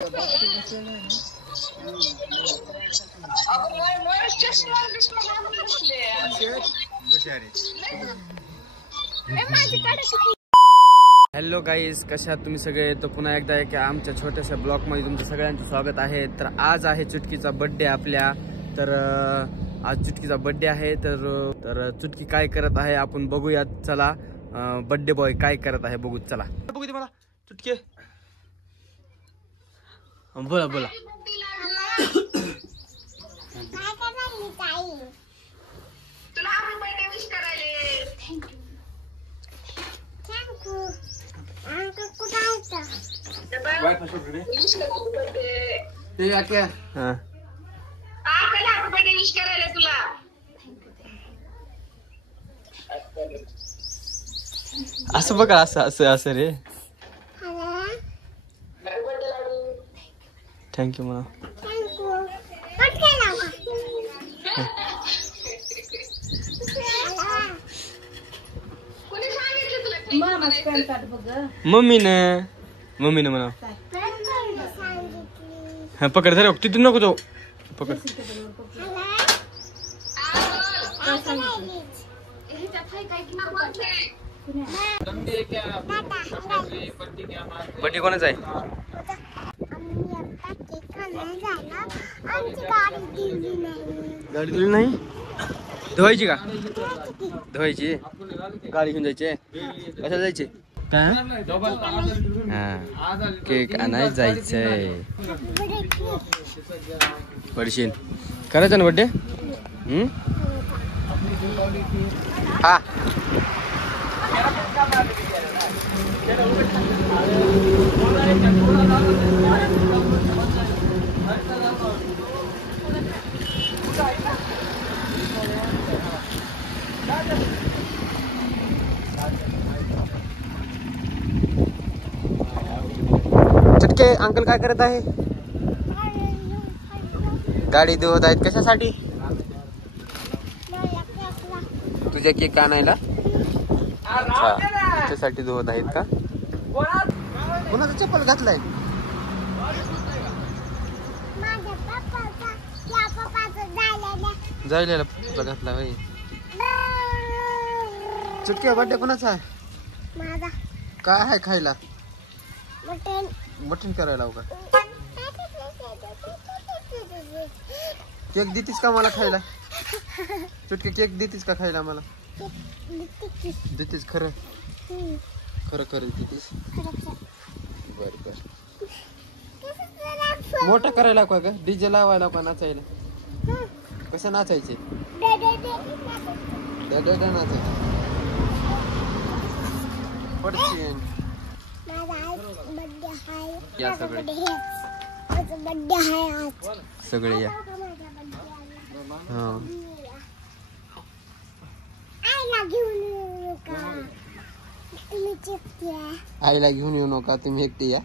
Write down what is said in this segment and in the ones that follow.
Hello guys, कशा आहात तुम्ही सगळे? तर पुन्हा एकदा एक आमच्या छोट्याशा ब्लॉग मध्ये तुमचं सगळ्यांचं स्वागत आहे. तर आज आहे चुटकीचा बर्थडे आपल्या. तर आज चुटकीचा बर्थडे आहे. तर चुटकी काय करत आहे आपण बघूयात. चला, बर्थडे बॉय काय करत आहे बघू. चला बघू दे मला चुटके. बोला बोला. तुला हॅपी बर्थडे विश करायले. थँक्यू. विश करायला तुला. असं बघा, असं असं असं रे. थँक्यू म्हणा. मम्मीने म्हणा. हा पकड जरा, तिथून नको जाऊ. पकड. बर्थडे कोणाचा आहे? गाडी दिली नाही. धुवायची का? धुवायची. गाडी घेऊन जायची. कशाला जायचे? काय? हा, केक आणायला जायचंय. पडशील करायचा ना बर्थडे? हा. चटके अंकल काय करत आहे? गाडी धुवत आहेत. कशासाठी? तुझ्या केक आणायला. अच्छा, त्यासाठी धुवत आहेत का? कोणाचा चप्पल घातलाय? जायला घातला भाई. चुटकी बर्थडे कोणाचा आहे? काय आहे खायला? मटण करायला का? केक देतीस का मला खायला? चुटकी केक देतीस का खायला मला? देतीस खरं? खरं खरं देतीस? बर बर. मोठा करायला का ग? डीजे लावायला का? नाचायला? कसं नाचायचे? नाचायचे. पडशील. या सगळे सगळे या. आईला घेऊन येऊ नका, तुम्ही एकटी या.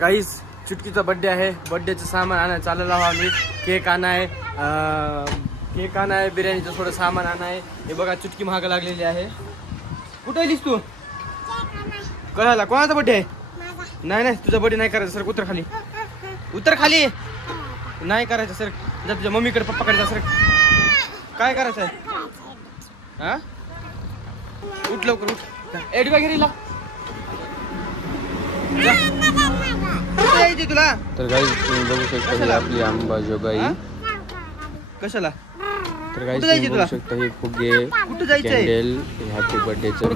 गाईस, चुटकीचा बर्थडे आहे. बर्थडेचं सामान आणाय चाललेला आहो आम्ही. केक आणाय, बिर्याणीचं थोडं सामान आणाय. हे बघा, चुटकी महाग लागलेली आहे. कुठे आलीस तू? कळाला कोणाचा बर्थडे आहे? नाही नाही, तुझा बर्थडे नाही करायचा. सर उतर खाली. उतर खाली. नाही करायचं सर. जा तुझ्या मम्मीकडे, पप्पाकडे जा सर. काय करायचं आहे? हा, उठ लवकर उठ. एडवा घे ला. तुला तर गाई तुम्ही बघू शकता आपली अंबाजोगाई. कशाला? तर गाई तुम्ही बघू शकता हे फुगे, कॅन्डल, हॅपी बर्थडेचं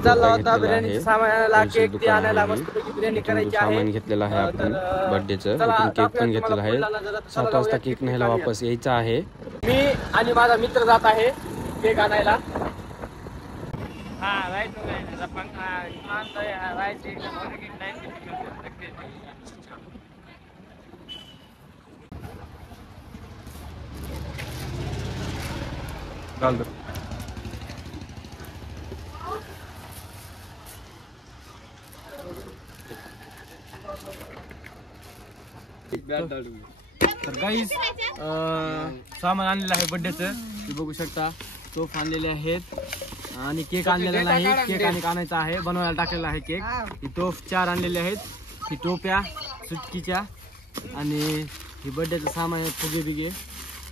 सामान घेतलेलं आहे आपण. बर्थडेचं केक पण घेतलेला आहे. 7 वाजता केक न्यायला वापस यायचं आहे. मी आणि माझा मित्र जात आहे केक आणायला. तर गाईज, सामान आणलेलं आहे बर्थडेचं. तुम्ही बघू शकता. तोफ आणलेले आहेत. आणि केक आणलेला नाही, केक आणि आणायचा आहे, बनवायला टाकलेला आहे केक. ही टोप 4 आणलेले आहेत, ही टोप्या चुटकीच्या आणि ही बर्थडेचं सामान आहे, फुगे बिगे.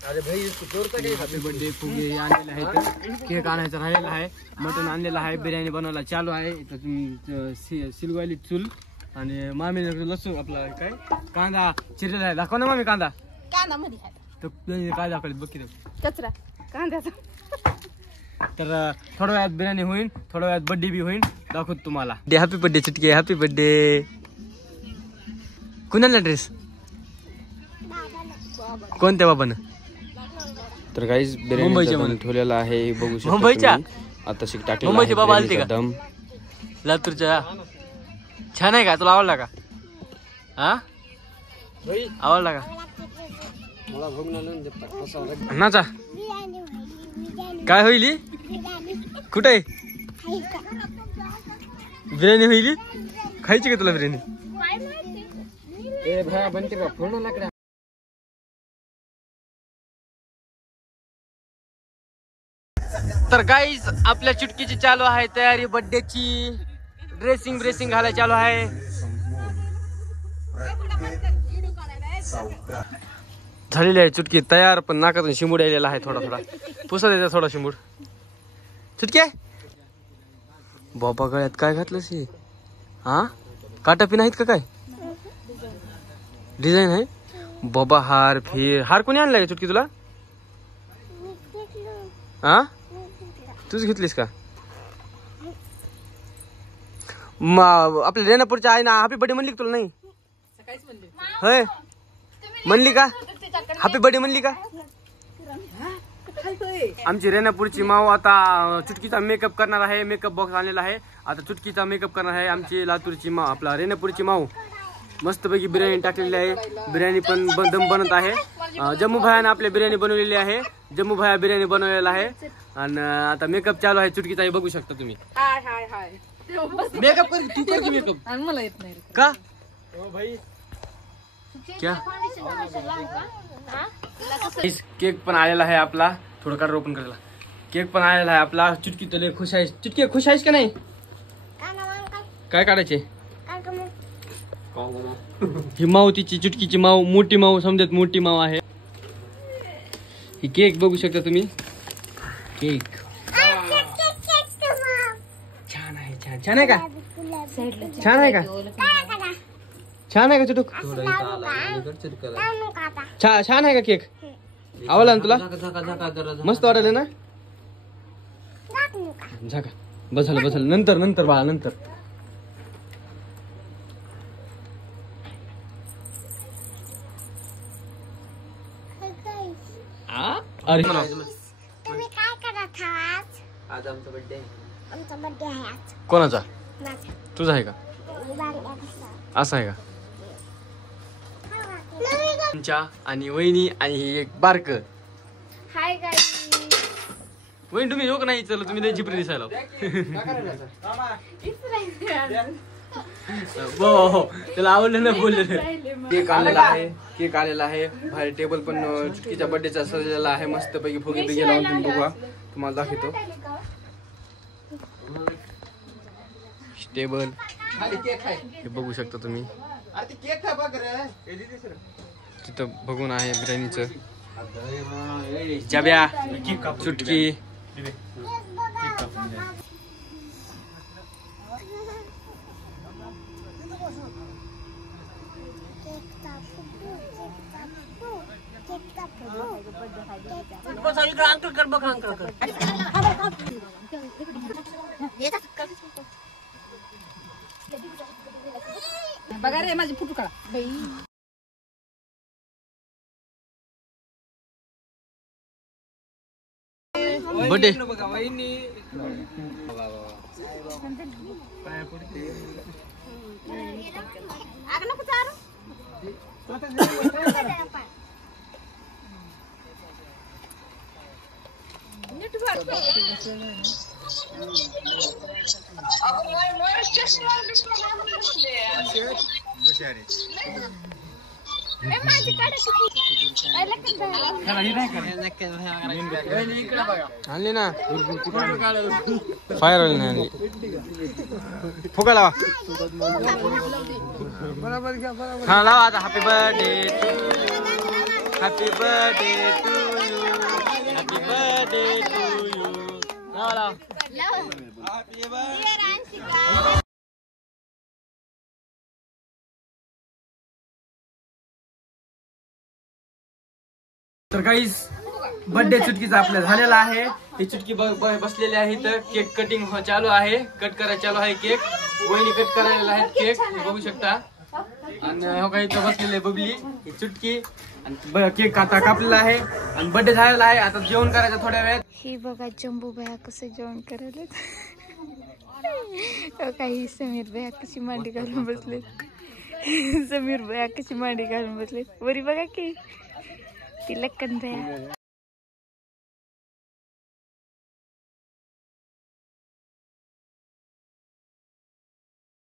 हॅपी बर्थडे फुगे हे आणलेले आहेत. केक आणायचा राहिलेला आहे, मटण आणलेलं आहे, बिर्याणी बनवायला चालू आहे. इथं सिलवायली चूल आणि मामी लसूण आपला काय कांदा चिरलेला आहे. दाखव ना मामी कांदा तर काय दाखवले बघ किती कचरा कांद्याचा. तर थोड्या वेळात बिर्याणी होईल, थोड्या वेळात बर्थडे बी होईल, दाखवतो तुम्हाला. हॅपी बर्थडे चुटकी, हॅपी बर्थडे. कुणाला ड्रेस? कोणत्या बाबानं? तर गाईज बिर्याणी ठेवलेला आहे, बघू शकता मुंबईच्या. आता शिक टाकले मुंबईचे बाबा आलते का दम लातूरच्या. छान आहे का? तुला आवडला का? हा आवडला का? नाचा काय होईल? कुठे बिर्याणी होईल? खायची का तुला बिर्याणी? तर गाईज आपल्या चुटकीची चालू आहे तयारी बर्थडेची. ड्रेसिंग घालायला चालू आहे. झालेली आहे चुटकी तयार, पण नाकातून शिंबूड यायलेला आहे थोडा थोडा. पुसा द्यायचा थोडा शिंबूड. चुटके बाबा गळ्यात काय घातलंस हे? हा काटापिन आहेत का? काय डिझाईन आहे बाबा? हार फिर हार कोणी आणलाय चुटकी तुला? हा तूच घेतलीस का? आपल्या रेणापूरच्या आई ना हॅपी बर्थडे म्हणली का तुला? नाही होय म्हणली का? हॅपी बर्थडे म्हणली का? आमची रेणापूरची माऊ आता चुटकीचा मेकअप करणार आहे. मेकअप बॉक्स आणलेला आहे, आता चुटकीचा मेकअप करणार आहे. आमची लातूरची माऊ, आपला रेणापूरची माऊ मस्तपैकी बिर्याणी टाकलेली आहे. बिर्याणी पण दम बनत आहे. जम्मू भायाने आपल्या बिर्याणी बनवलेली आहे. जम्मू भाया बिर्याणी बनवलेला आहे आणि आता मेकअप चालू आहे चुटकीचा. बघू शकता तुम्ही. मेकअप कर तू, कर मेकअप. मला येत नाही का भाई? क्या केक पण आलेला आहे आपला. थोडं काढ ओपन करायला. केक पण आलेला आहे आपला. चुटकी तर लय खुश आहे. चुटकी खुश आहेस का नाही? काय काढायचे? ही माऊ तिची चुटकीची माऊ, मोठी माऊ समजत, मोठी माऊ आहे ही. केक बघू शकता तुम्ही. केक छान आहे. छान आहे का? छान आहे का? छान आहे का चुटूक? छान आहे का केक? आवडला ना तुला? मस्त वाटले ना? झाका बस झालं. नंतर बाळा नंतर. अरे तुम्ही काय करत आहात? आज आमचा बर्थडे. आमचा बर्थडे आहे आज. कोणाचा? माझा. तुझा आहे का? असं आहे का? तुमच्या आणि वहिनी आणि ही एक बारक. Hi guys. वहिनी तुम्ही लोक नाही चल, तुम्ही लय जिपरी दिसायला. हो त्याला आवडलं ना बोललेलं. केक आलेला आहे, केक आलेला आहे. बाहेर टेबल पण चुटकीच्या बर्थडेचा सजलेला आहे. मस्त पैकी फुगे बिगे लावून तुम्ही बघा, तुम्हाला दाखवतो. टेबल हे बघू शकता तुम्ही. तिथं बघून आहे बिर्याणीचं. जाब्या चुटकी बघा रे माझी फोटो काढा. बर्थडे आणली ना फायर ऑइल नाही आणली फुगा लावा हा लावा आता happy birthday happy birthday to you happy birthday to you लावा लावा हॅपी बर्थडे तर काही बर्थडे चुटकीचा आपला झालेला आहे ही चुटकी बसलेली आहे तर केक कटिंग चालू आहे कट करायला चालू आहे केक वहिनी कट करायला आहे केक बघू शकता आणि हो काही इथं बसलेले बबली ही चुटकी आणि केक आता कापलेला आहे आणि बर्थडे झालेला आहे आता जेवण करायचं थोड्या वेळात ही बघा जम्बू भया कसं जेवण करायला काही समीर भया कशी मांडी घालून बसले समीर भया कशी मांडी घालून बसले वरी बघा की ती लक्कन भया